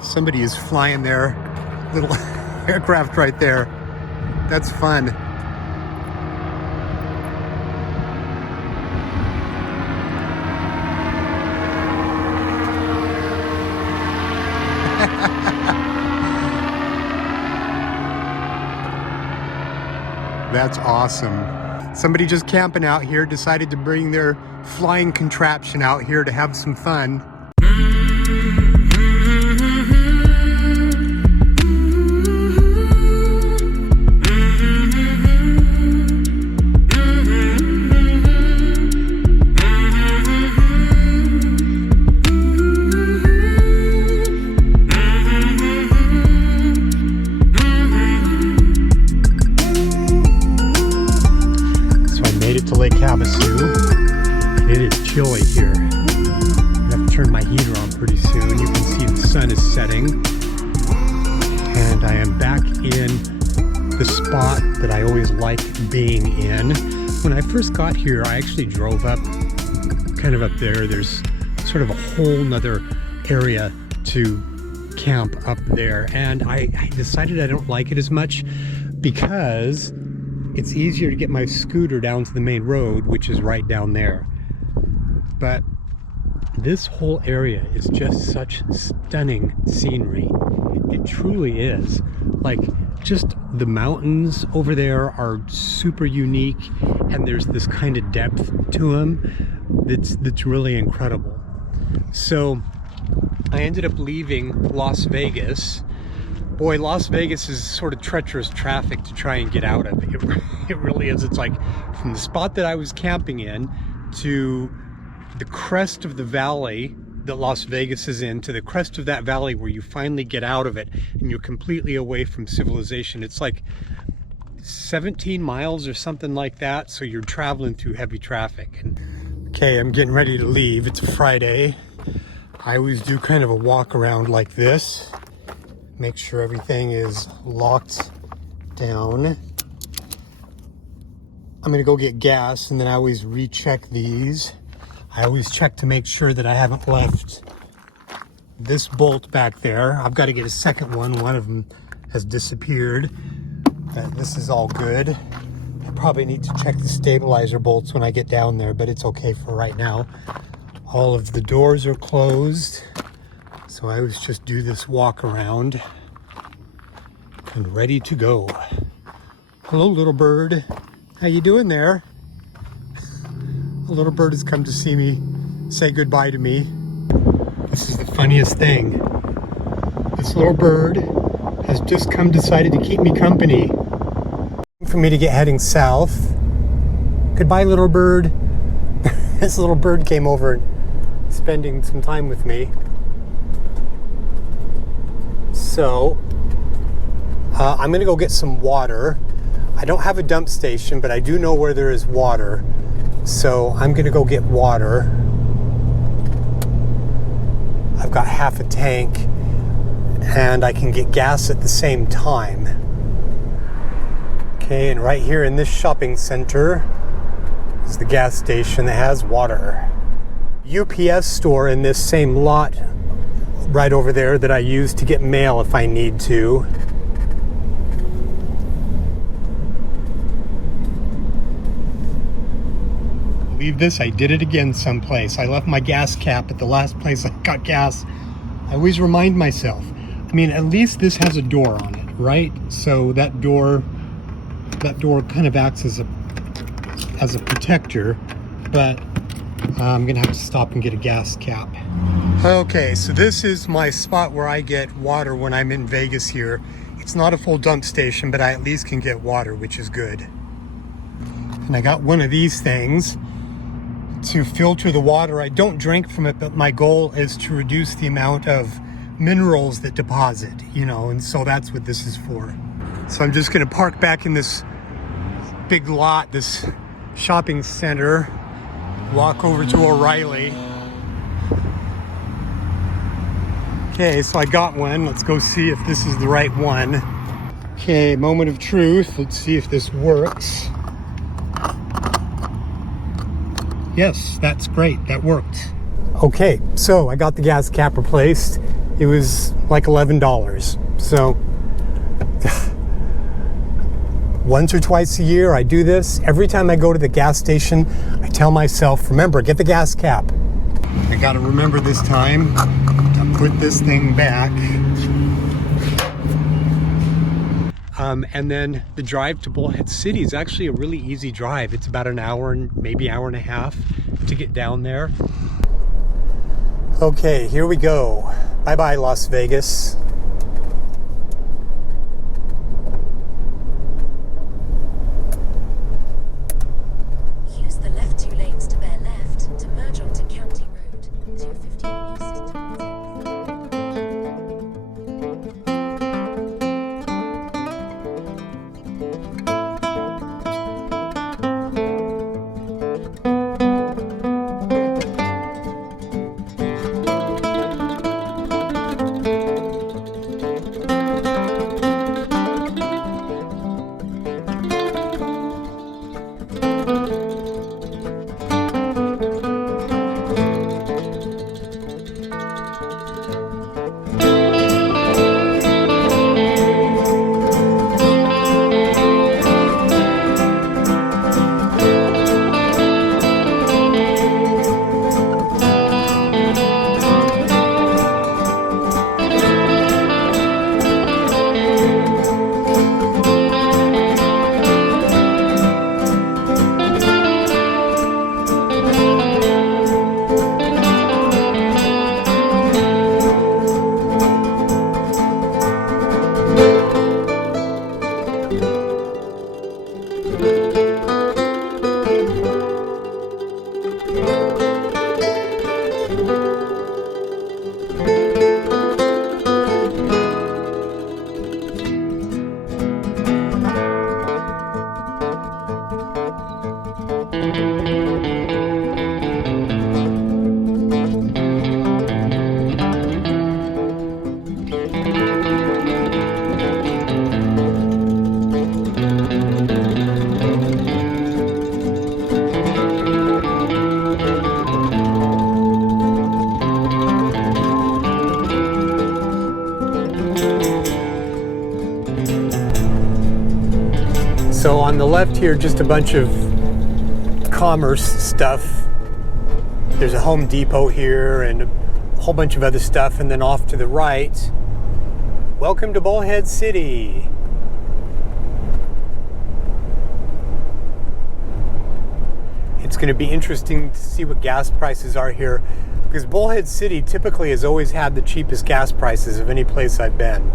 Somebody is flying their little aircraft right there. That's fun. That's awesome. Somebody just camping out here decided to bring their flying contraption out here to have some fun. To Lake Havasu. It is chilly here. I have to turn my heater on pretty soon. You can see the sun is setting. And I am back in the spot that I always like being in. When I first got here, I actually drove up, kind of up there. There's sort of a whole nother area to camp up there. And I decided I don't like it as much because it's easier to get my scooter down to the main road, which is right down there. But this whole area is just such stunning scenery. It truly is. Like, just the mountains over there are super unique, and there's this kind of depth to them that's really incredible. So I ended up leaving Las Vegas. Boy, Las Vegas is sort of treacherous traffic to try and get out of. It really is. It's like from the spot that I was camping in to the crest of the valley that Las Vegas is in, to the crest of that valley where you finally get out of it and you're completely away from civilization. It's like 17 miles or something like that. So you're traveling through heavy traffic. Okay, I'm getting ready to leave. It's a Friday. I always do kind of a walk around like this. Make sure everything is locked down. I'm gonna go get gas, and then I always recheck these. I always check to make sure that I haven't left this bolt back there. I've got to get a second one. One of them has disappeared, but this is all good. I probably need to check the stabilizer bolts when I get down there, but it's okay for right now. All of the doors are closed. So I always just do this walk around and ready to go. Hello, little bird. How you doing there? A little bird has come to see me, say goodbye to me. This is the funniest thing. This little bird has just decided to keep me company. For me to get heading south. Goodbye, little bird. This little bird came over and spending some time with me. So I'm gonna go get some water. I don't have a dump station, but I do know where there is water. So I'm gonna go get water. I've got half a tank and I can get gas at the same time. Okay, and right here in this shopping center is the gas station that has water. UPS store in this same lot right over there that I use to get mail if I need to. Leave this, I did it again someplace. I left my gas cap at the last place I got gas. I always remind myself. I mean, at least this has a door on it, right? So that door kind of acts as a protector, but I'm gonna have to stop and get a gas cap. Okay, so this is my spot where I get water when I'm in Vegas here. It's not a full dump station, but I at least can get water, which is good. And I got one of these things to filter the water. I don't drink from it, but my goal is to reduce the amount of minerals that deposit, you know, and so that's what this is for. So I'm just gonna park back in this big lot, this shopping center, walk over to O'Reilly. Okay, so I got one. Let's go see if this is the right one. Okay, moment of truth. Let's see if this works. Yes, that's great. That worked. Okay, so I got the gas cap replaced it was like $11. So once or twice a year I do this. Every time I go to the gas station, I tell myself, remember, get the gas cap. I gotta remember this time to put this thing back. And then the drive to Bullhead City is actually a really easy drive. It's about an hour and maybe hour and a half to get down there. Okay, here we go. Bye-bye, Las Vegas. Use the left 2 lanes to bear left to merge onto County Road 215 East. So on the left here, just a bunch of commerce stuff. There's a Home Depot here and a whole bunch of other stuff. And then off to the right, welcome to Bullhead City. It's going to be interesting to see what gas prices are here, because Bullhead City typically has always had the cheapest gas prices of any place I've been.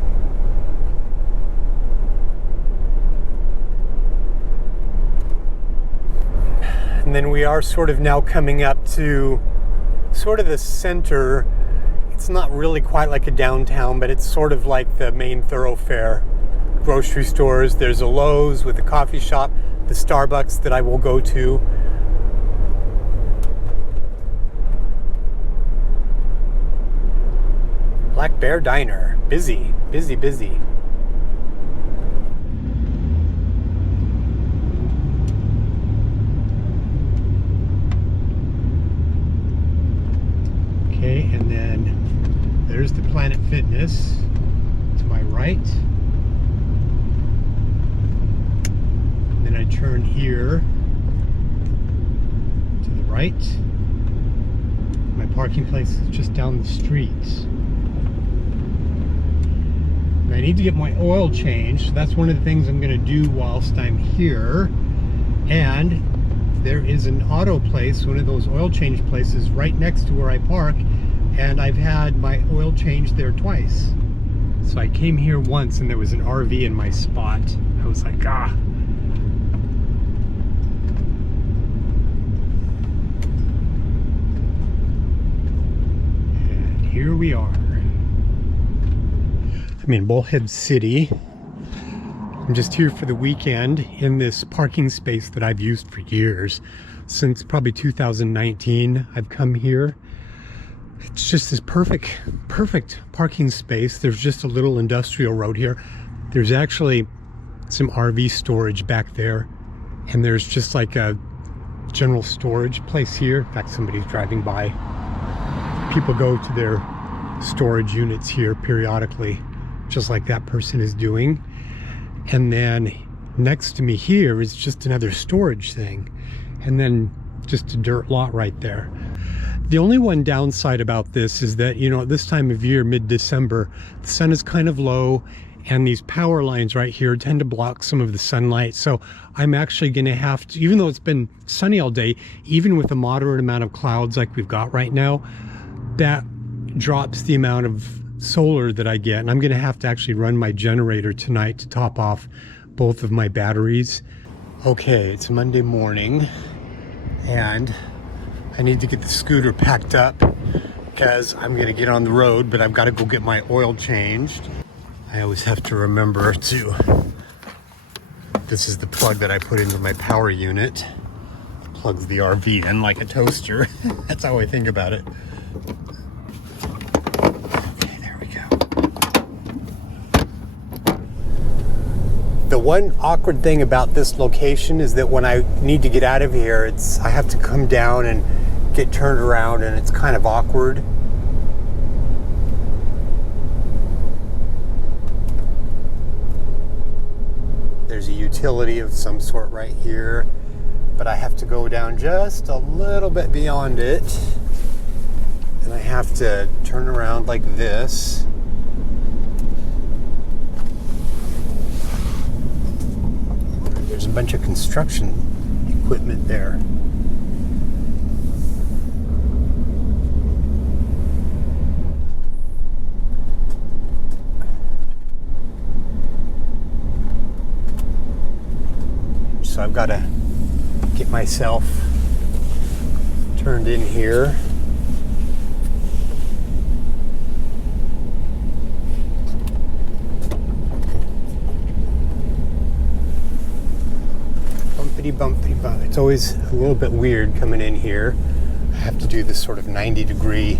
And then we are sort of now coming up to sort of the center. It's not really quite like a downtown, but it's sort of like the main thoroughfare. Grocery stores, there's a Lowe's with a coffee shop, the Starbucks that I will go to. Black Bear Diner, busy, busy, busy. Okay, and then there's the Planet Fitness to my right. And then I turn here to the right. My parking place is just down the street. And I need to get my oil changed, so that's one of the things I'm going to do whilst I'm here. And there is an auto place, one of those oil change places right next to where I park, and I've had my oil changed there twice. So I came here once and there was an RV in my spot. I was like, ah. And here we are. I'm in Bullhead City. I'm just here for the weekend in this parking space that I've used for years. Since probably 2019, I've come here. It's just this perfect parking space. There's just a little industrial road here. There's actually some RV storage back there. And there's just like a general storage place here. In fact, somebody's driving by. People go to their storage units here periodically, just like that person is doing. And then next to me here is just another storage thing, and then just a dirt lot right there. The only one downside about this is that, you know, at this time of year, mid-December, the sun is kind of low, and these power lines right here tend to block some of the sunlight. So I'm actually going to have to, even though it's been sunny all day, even with a moderate amount of clouds like we've got right now, that drops the amount of solar that I get. And I'm going to have to actually run my generator tonight to top off both of my batteries. Okay, it's Monday morning, and I need to get the scooter packed up because I'm going to get on the road, but I've got to go get my oil changed. I always have to remember to, this is the plug that I put into my power unit. Plugs the RV in like a toaster. That's how I think about it. Okay, there we go. The one awkward thing about this location is that when I need to get out of here, I have to come down and get turned around, and it's kind of awkward. There's a utility of some sort right here, but I have to go down just a little bit beyond it, and I have to turn around like this. There's a bunch of construction equipment there. So I've got to get myself turned in here. Bumpity bumpity bump. It's always a little bit weird coming in here. I have to do this sort of 90-degree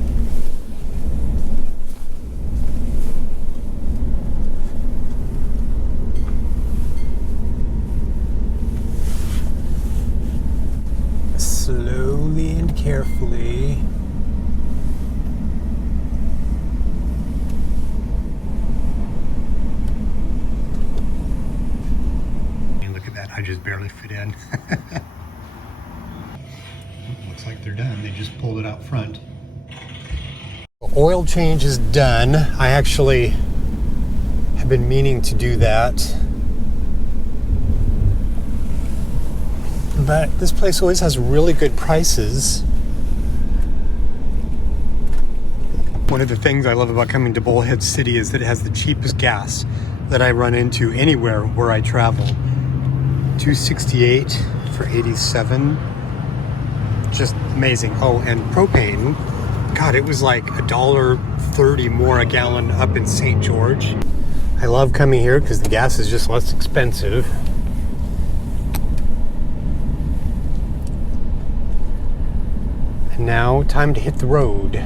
slowly and carefully. And look at that, I just barely fit in. Looks like they're done. They just pulled it out front. Oil change is done. I actually have been meaning to do that. But this place always has really good prices. One of the things I love about coming to Bullhead City is that it has the cheapest gas that I run into anywhere where I travel. $2.68 for 87. Just amazing. Oh, and propane. God, it was like $1.30 more a gallon up in St. George. I love coming here because the gas is just less expensive. And now, time to hit the road.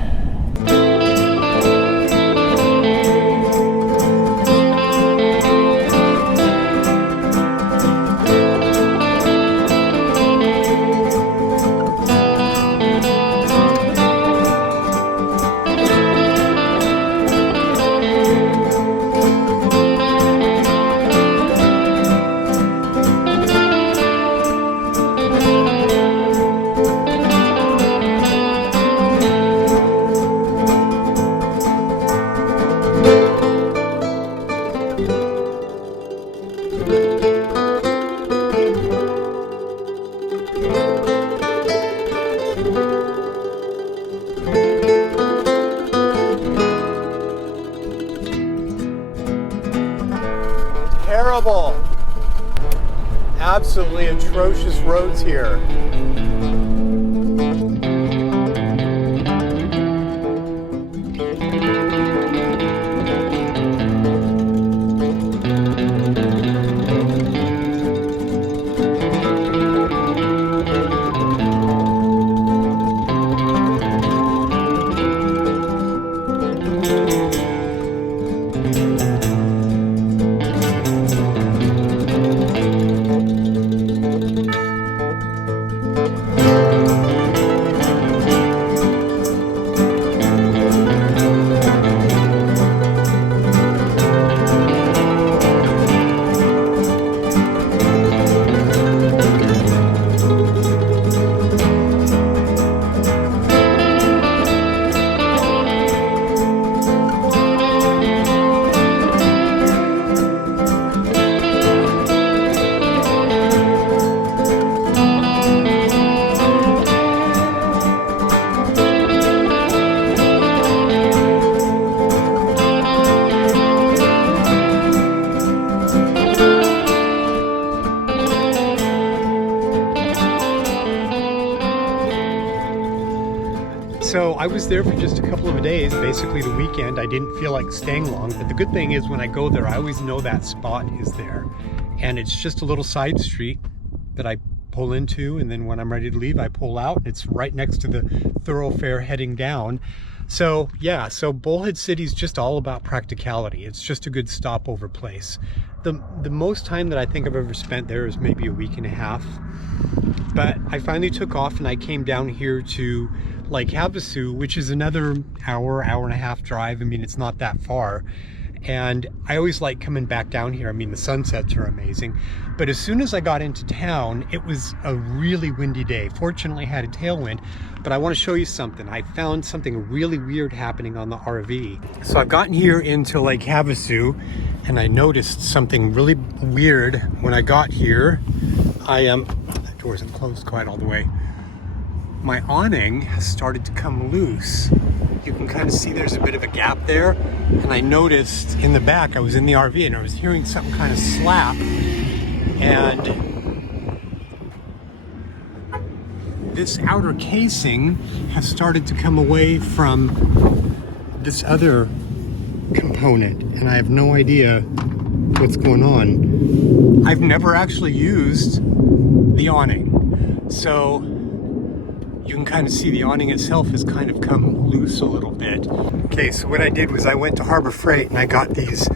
Terrible. Absolutely atrocious roads here. I was there for just a couple of days, basically the weekend. I didn't feel like staying long, but the good thing is when I go there, I always know that spot is there. And it's just a little side street that I pull into, and then when I'm ready to leave, I pull out. It's right next to the thoroughfare heading down. So yeah, so Bullhead City is just all about practicality. It's just a good stopover place. The most time that I think I've ever spent there is maybe a week and a half. But I finally took off and I came down here to Lake Havasu, which is another hour and a half drive. I mean, it's not that far. And I always like coming back down here. I mean, the sunsets are amazing. But as soon as I got into town, it was a really windy day. Fortunately, I had a tailwind, but I want to show you something. I found something really weird happening on the RV. So I've gotten here into Lake Havasu, and I noticed something really weird when I got here. The door isn't closed quite all the way. My awning has started to come loose. You can kind of see there's a bit of a gap there. And I noticed in the back, I was in the RV and I was hearing something kind of slap. And this outer casing has started to come away from this other component. And I have no idea what's going on. I've never actually used the awning. So you can kind of see the awning itself has kind of come loose a little bit. Okay, so what I did was I went to Harbor Freight and I got these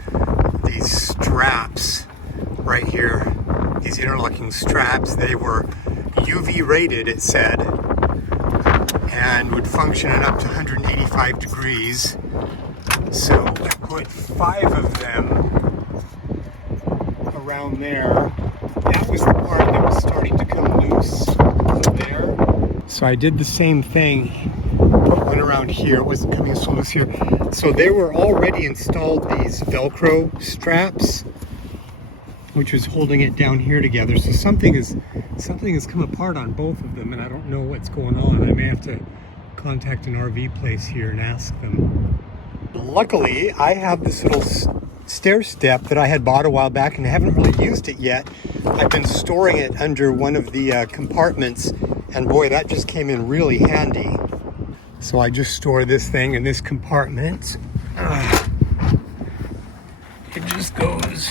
straps right here, these interlocking straps. They were UV rated, it said, and would function at up to 185 degrees. So I put 5 of them around there. That was the part that was starting to come loose up there. So I did the same thing, put one around here. It wasn't coming so loose here. So there were already installed these Velcro straps, which was holding it down here together. So something has come apart on both of them, and I don't know what's going on. I may have to contact an RV place here and ask them. Luckily, I have this little stair step that I had bought a while back and I haven't really used it yet. I've been storing it under one of the compartments, and boy, that just came in really handy. So I just store this thing in this compartment. It just goes.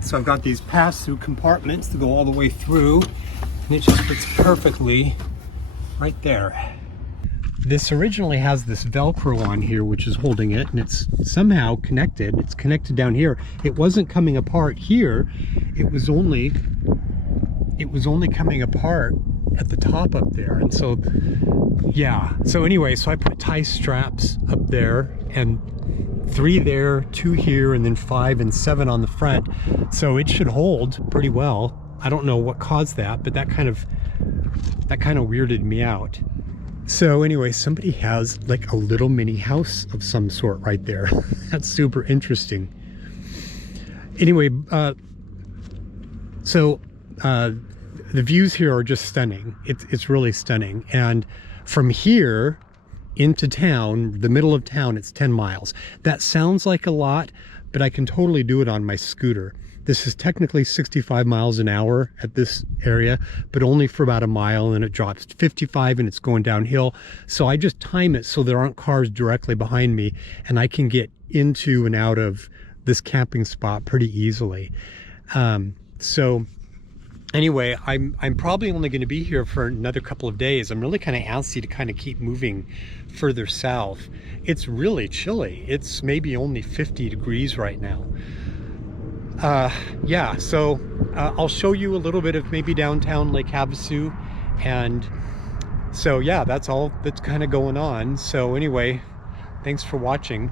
So I've got these pass-through compartments that go all the way through, and it just fits perfectly right there. This originally has this Velcro on here, which is holding it, and it's somehow connected. It's connected down here. It wasn't coming apart here. It was only coming apart at the top up there. And so, yeah. So anyway, so I put tie straps up there, and 3 there, 2 here, and then 5 and 7 on the front. So it should hold pretty well. I don't know what caused that, but that kind of weirded me out. So anyway, somebody has like a little mini house of some sort right there. That's super interesting. Anyway, the views here are just stunning. It's really stunning. And from here into town, the middle of town, it's 10 miles. That sounds like a lot, but I can totally do it on my scooter. This is technically 65 miles an hour at this area, but only for about a mile, and it drops to 55 and it's going downhill. So I just time it so there aren't cars directly behind me, and I can get into and out of this camping spot pretty easily. So anyway, I'm probably only going to be here for another couple of days. I'm really kind of antsy to kind of keep moving further south. It's really chilly. It's maybe only 50 degrees right now. Yeah, so I'll show you a little bit of maybe downtown Lake Havasu, and so yeah, that's all that's kind of going on. So anyway, thanks for watching.